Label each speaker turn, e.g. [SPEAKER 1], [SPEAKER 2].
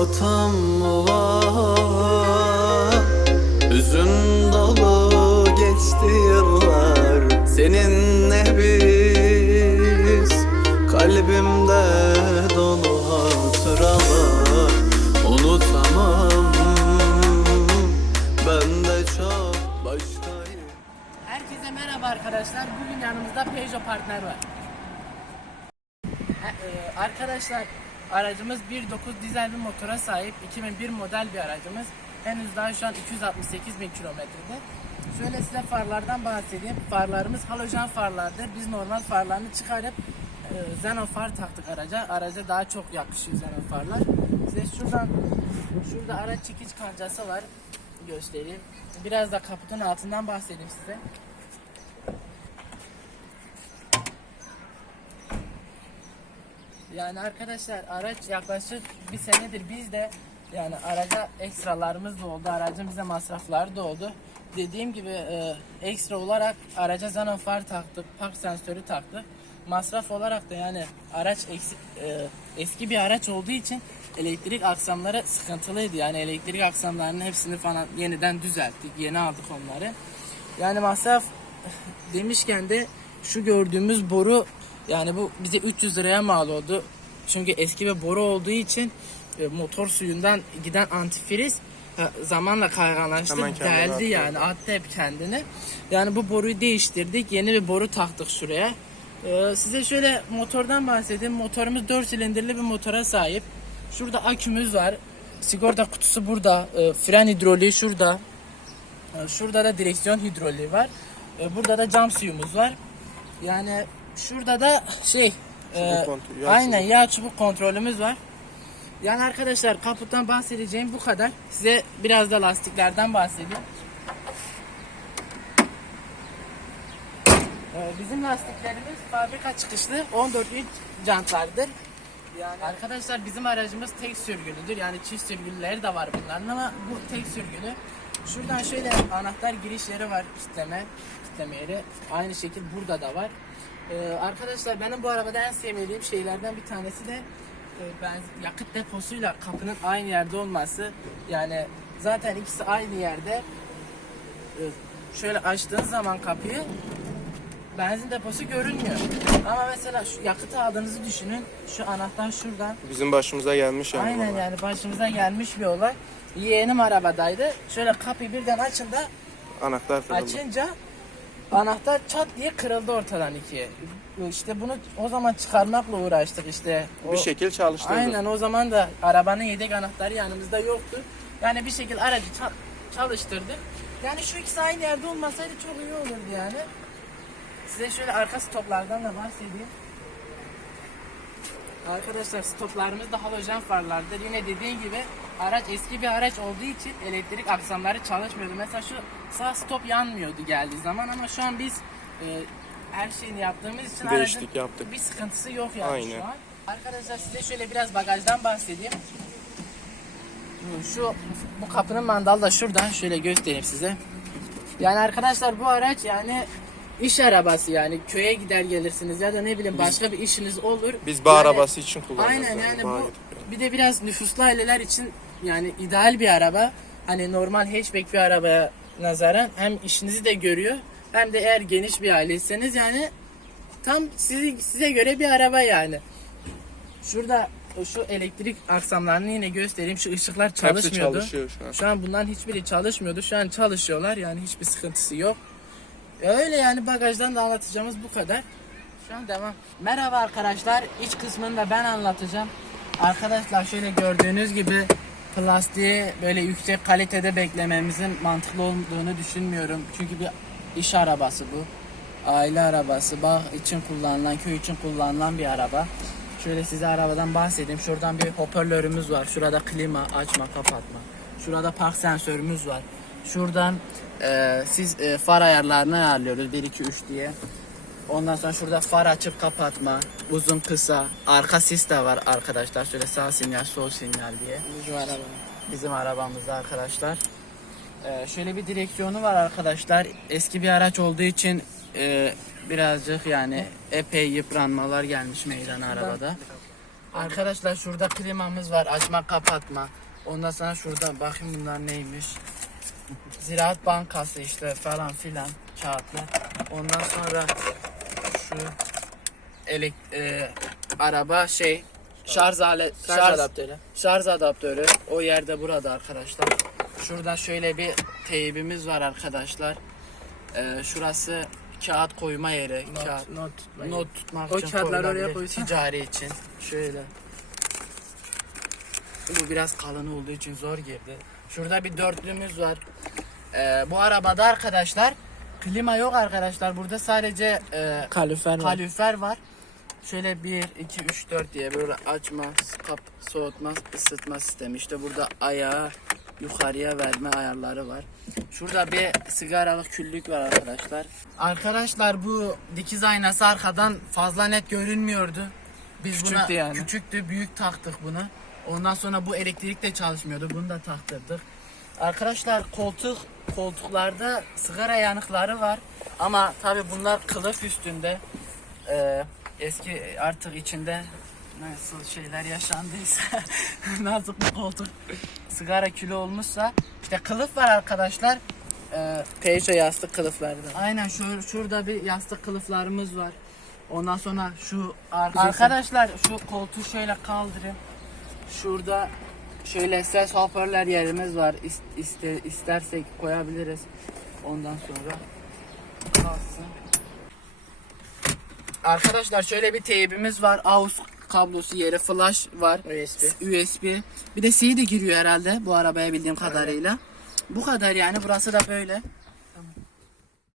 [SPEAKER 1] hatam var? Hüzün dolu geçti yıllar. Seninle biz? Kalbimde dolu hatıralar. Unutamam. Ben de çok başkayım
[SPEAKER 2] Herkese merhaba arkadaşlar. Bugün yanımızda Peugeot partner var. E, arkadaşlar aracımız 1.9 dizel bir motora sahip. 2001 model bir aracımız. Henüz daha şu an 268 bin kilometrede. Şöyle size farlardan bahsedeyim. Farlarımız halojen farlardır. Biz normal farlarını çıkarıp e, xenon far taktık araca. Araca daha çok yakışıyor xenon farlar. Size şuradan şurada araç çekiç kancası var. Göstereyim. Biraz da kaputun altından bahsedeyim size. Yani arkadaşlar araç yaklaşık bir senedir biz de yani araca ekstralarımız da oldu. Aracın bize masrafları da oldu. Dediğim gibi e, ekstra olarak araca xenon far taktık, park sensörü taktık. Masraf olarak da yani araç eksi, e, eski bir araç olduğu için elektrik aksamları sıkıntılıydı. Yani elektrik aksamlarının hepsini falan yeniden düzelttik. Yeni aldık onları. Yani masraf demişken de şu gördüğümüz boru yani bu bize 300 liraya mal oldu. Çünkü eski bir boru olduğu için e, motor suyundan giden antifriz e, zamanla kayganlaştı,
[SPEAKER 3] Hemen
[SPEAKER 2] deldi
[SPEAKER 3] attı.
[SPEAKER 2] yani attı hep kendini. Yani bu boruyu değiştirdik. Yeni bir boru taktık şuraya. E, size şöyle motordan bahsedeyim. Motorumuz 4 silindirli bir motora sahip. Şurada akümüz var. Sigorta kutusu burada. E, fren hidroliği şurada. Ee, Şurada da direksiyon hidroliği var. Ee, Burada da cam suyumuz var. Yani şurada da şey e,
[SPEAKER 3] yağ
[SPEAKER 2] aynen
[SPEAKER 3] çubuk.
[SPEAKER 2] yağ çubuk kontrolümüz var. Yani arkadaşlar kaputtan bahsedeceğim bu kadar. Size biraz da lastiklerden bahsedeyim. Ee, Bizim lastiklerimiz fabrika çıkışlı 14 inç jantlardır. Yani arkadaşlar bizim aracımız tek sürgülüdür. Yani çift sürgülleri de var bunların ama bu tek sürgülü. Şuradan şöyle anahtar girişleri var kitleme, kitleme yeri. Aynı şekil burada da var. Ee, arkadaşlar benim bu arabada en sevmediğim şeylerden bir tanesi de e, benzin, yakıt deposuyla kapının aynı yerde olması. Yani zaten ikisi aynı yerde. Ee, şöyle açtığınız zaman kapıyı benzin deposu görünmüyor. Ama mesela şu yakıtı aldığınızı düşünün. Şu anahtar şuradan.
[SPEAKER 3] Bizim başımıza gelmiş yani.
[SPEAKER 2] Aynen yani başımıza gelmiş bir olay. Yeğenim arabadaydı. Şöyle kapıyı birden açınca
[SPEAKER 3] Anahtar kırıldı.
[SPEAKER 2] açınca anahtar çat diye kırıldı ortadan ikiye. İşte bunu o zaman çıkarmakla uğraştık işte. O-
[SPEAKER 3] Bir şekil çalıştırdı.
[SPEAKER 2] Aynen o zaman da arabanın yedek anahtarı yanımızda yoktu. Yani bir şekilde aracı ça- çalıştırdık. Yani şu ikisi aynı yerde olmasaydı çok iyi olurdu yani. Size şöyle arka stoplardan da bahsedeyim. Arkadaşlar stoplarımız da halojen farlardır. Yine dediğim gibi araç eski bir araç olduğu için elektrik aksamları çalışmıyordu. Mesela şu sağ stop yanmıyordu geldiği zaman ama şu an biz e, her şeyini yaptığımız için
[SPEAKER 3] Değiştik,
[SPEAKER 2] aracın
[SPEAKER 3] yaptık.
[SPEAKER 2] bir sıkıntısı yok yani
[SPEAKER 3] Aynen.
[SPEAKER 2] şu an. Arkadaşlar size şöyle biraz bagajdan bahsedeyim. Şu bu kapının mandalı da şuradan şöyle göstereyim size. Yani arkadaşlar bu araç yani iş arabası yani köye gider gelirsiniz ya da ne bileyim başka bir işiniz olur.
[SPEAKER 3] Biz bağ
[SPEAKER 2] Yani-
[SPEAKER 3] arabası için kullanıyoruz.
[SPEAKER 2] Aynen yani
[SPEAKER 3] Bağ
[SPEAKER 2] bu
[SPEAKER 3] yani.
[SPEAKER 2] bir de biraz nüfuslu aileler için yani ideal bir araba. Hani normal hatchback bir arabaya nazaran hem işinizi de görüyor hem de eğer geniş bir aileyseniz yani tam sizi, size göre bir araba yani. Şurada şu elektrik aksamlarını yine göstereyim. Şu ışıklar
[SPEAKER 3] Hepsi
[SPEAKER 2] çalışmıyordu.
[SPEAKER 3] çalışıyor şu an.
[SPEAKER 2] Şu an bunların hiçbiri çalışmıyordu. Şu an çalışıyorlar. Yani hiçbir sıkıntısı yok. Öyle yani bagajdan da anlatacağımız bu kadar. Şu an devam. Merhaba arkadaşlar. İç kısmını da ben anlatacağım. Arkadaşlar şöyle gördüğünüz gibi plastiği böyle yüksek kalitede beklememizin mantıklı olduğunu düşünmüyorum. Çünkü bir iş arabası bu. Aile arabası, bağ için kullanılan, köy için kullanılan bir araba. Şöyle size arabadan bahsedeyim. Şuradan bir hoparlörümüz var. Şurada klima, açma, kapatma. Şurada park sensörümüz var. Şuradan e, siz e, far ayarlarını ayarlıyoruz. 1, 2, 3 diye. Ondan sonra şurada far açıp kapatma, uzun kısa, arka sis de var arkadaşlar. Şöyle sağ sinyal, sol sinyal diye. Bizim araba. Bizim arabamızda arkadaşlar. Ee, şöyle bir direksiyonu var arkadaşlar. Eski bir araç olduğu için e, birazcık yani epey yıpranmalar gelmiş meydana arabada.
[SPEAKER 4] Arkadaşlar şurada klimamız var. Açma kapatma. Ondan sonra şurada bakayım bunlar neymiş. Ziraat Bankası işte falan filan kağıtlar. Ondan sonra şu elek e, araba şey şarj alet şarj,
[SPEAKER 2] adaptörü.
[SPEAKER 4] şarj adaptörü o yerde burada arkadaşlar. Şurada şöyle bir teybimiz var arkadaşlar. E, şurası kağıt koyma yeri. kağıt,
[SPEAKER 2] Not, not tutmayı.
[SPEAKER 4] not tutmak
[SPEAKER 2] O
[SPEAKER 4] için
[SPEAKER 2] kağıtları oraya koysan.
[SPEAKER 4] Ticari için. Şöyle. Bu biraz kalın olduğu için zor girdi. Şurada bir dörtlümüz var. Ee, bu arabada arkadaşlar klima yok arkadaşlar. Burada sadece e,
[SPEAKER 2] Kalorifer var.
[SPEAKER 4] kalorifer var. Şöyle 1, 2, 3, 4 diye böyle açma, kap, soğutma, ısıtma sistemi. İşte burada ayağı yukarıya verme ayarları var. Şurada bir sigaralık küllük var arkadaşlar. Arkadaşlar bu dikiz aynası arkadan fazla net görünmüyordu. Biz buna
[SPEAKER 2] Küçüktü yani.
[SPEAKER 4] küçüktü, büyük taktık bunu. Ondan sonra bu elektrik de çalışmıyordu. Bunu da taktırdık. Arkadaşlar koltuk koltuklarda sigara yanıkları var. Ama tabi bunlar kılıf üstünde. Ee, eski artık içinde nasıl şeyler yaşandıysa nasıl bir koltuk sigara külü olmuşsa işte kılıf var arkadaşlar. Ee,
[SPEAKER 2] Peugeot yastık kılıflardan.
[SPEAKER 4] Aynen şu şurada bir yastık kılıflarımız var. Ondan sonra şu ar- arkadaşlar şu koltuğu şöyle kaldırın. Şurada şöyle ses hoparlör yerimiz var. İs- iste, istersek koyabiliriz. Ondan sonra kalsın. Arkadaşlar şöyle bir teybimiz var. AUX kablosu yeri flash var.
[SPEAKER 2] USB.
[SPEAKER 4] USB. Bir de CD giriyor herhalde bu arabaya bildiğim kadarıyla. Bu kadar yani burası da böyle.